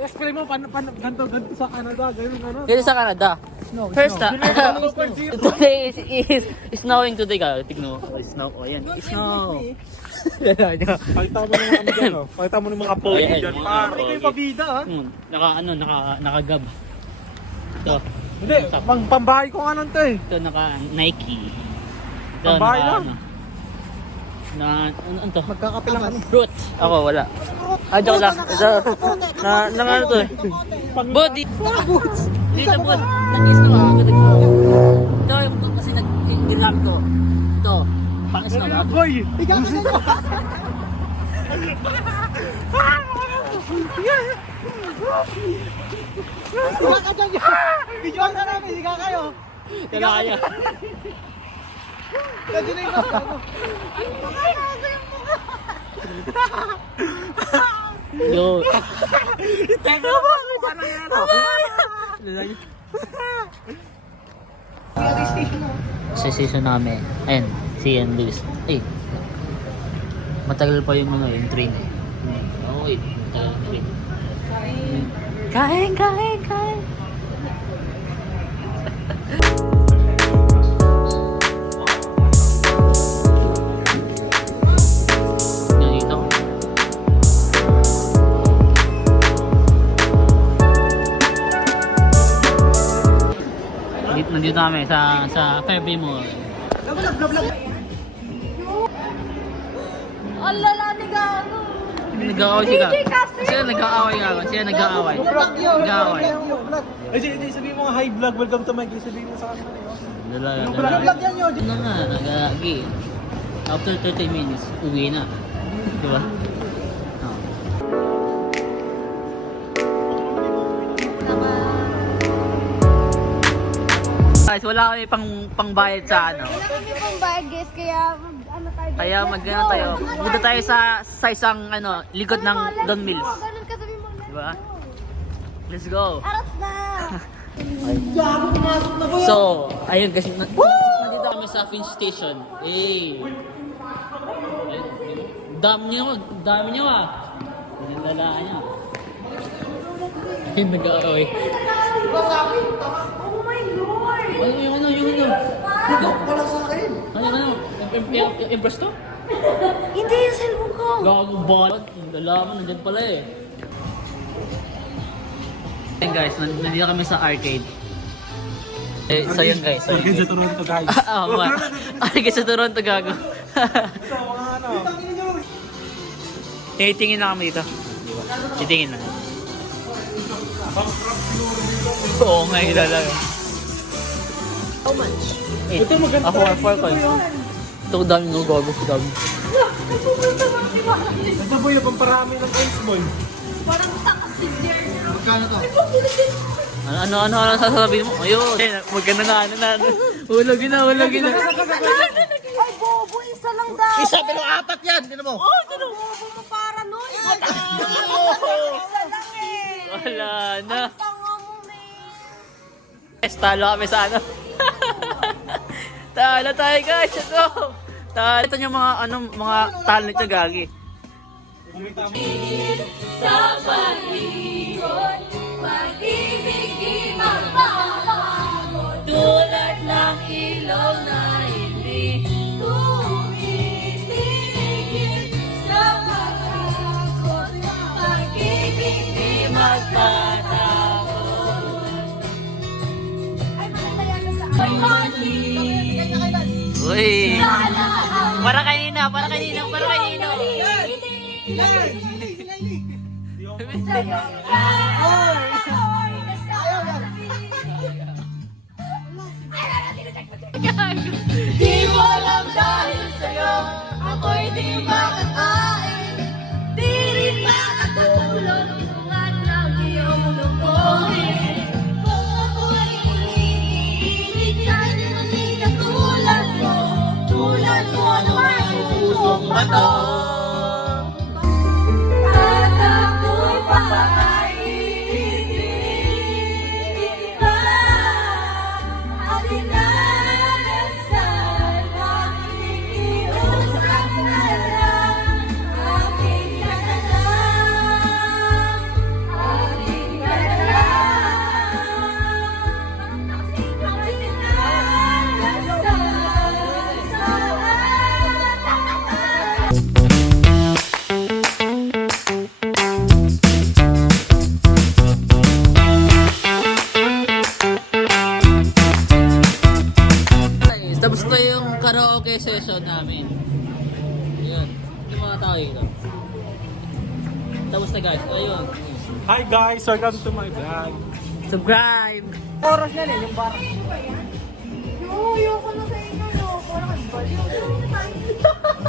Explain mo, ganito sa Canada, ganun ano. Dito sa Canada. First today is snowing today ka. Tignan mo. Snow. Oh, yan. Snow. Pakita mo naman ano dyan, oh. Pakita mo naman kapogi Ayan, dyan. mga Pare pogi. ko yung pabida, ha? Nakagab. Ito. Hindi, pambahay ko nga lang to eh. Ito naka Nike. Ito Pambahay lang. Ano to? Magkakape lang kami. Fruit. Ako wala. Joke lang. Ito. Ano to eh? Body. Dito po. Nag-snow ako. Ito yung kasi nag-ginam ko. Ito. Pang-snow ako. Boy! Higa ka dyan! Videoan ka namin! Higa kayo! Kaya kaya. Kasi na yung Yo. Teka mo! Ano yan? Sa season namin. Ayan. Si Ian Lewis. Eh. Matagal pa yung yung train eh. Oo, matagal yung train. Kain. Nandito. Nandito kami sa Fairview Mall. Alala ni Gago. Nag-aaway siya. Siya nag-aaway nga ako. Siya nag-aaway. Nag-aaway. Ay, sabihin mo nga, hi vlog, welcome to my guys. Sabihin mo sa kanila yun. Vlog yan yun. Ano nga, nag-aagi. After 30 minutes, uwi na. Diba? Oh. Guys, wala kami pangbayad sa ano. Wala kami pang bayad guys, kaya ano tayo. Kaya mag-ano tayo. Punta tayo sa isang likod ng Don Mills. Ganun ka sabi mo. Diba? Let's go. Aras na. So, ayun kasi nandito kami sa Finch Station. Eh. Dami nyo ah. Yung lalaan niya. Yung nag-aaway. Oh my Lord. Yung wala sa akin. Impress to? Hindi yung cellphone ko. Gago ba? Lalaman, nandyan pala eh. Ayun guys, nandito kami sa arcade. Eh, so yun guys. Arcade sa Toronto, guys. Oo ba? Arcade sa Toronto, gago. So, mga ano. Titingin na kami dito. Titingin na. Oo nga, ilalang. How much? Ito maganda. Ako, 4 coins. Ito, dami nga gago. Dami. Ito boy, na pamparami ng coins boy. Parang takas si Jerry. Magkano to? Ano sasabihin mo? Ayun. Maganda na. Hulogin na. Ay, bobo, isa lang daw. Isa, pero 4 yan. Tinan mo. Oh, bobo mo para nun. Wala lang eh. Wala na. Tanga mo, man. Talo kami sa ano. Talo tayo guys. Ito. Talo. Ito yung mga talent niya gagi. Sa paligid, pag-ibig di magbabago, tulad ng ilaw na hindi tumitigil. Sa pagkakot, pag-ibig di magtatapos. Ay, maganda sa paligid. Uy. Para kanina. Di mo alam dahil sa'yo, ako'y di makakain. Di rin makatulog tungan ng iyong lungkohin. Kung ako'y umiibig, sana hindi katulad mo. Tulad mo naman pusong bato. At ako'y paiibigin pa. At inaasahan, makikiusap na lang. karaoke session namin. Ayun. Yung mga tao dito. Tapos na guys. Ayun. Hi guys, welcome to my vlog. Subscribe! Oras na rin, yung bar. Ayoko na sa inyo, no. Parang ang baliw.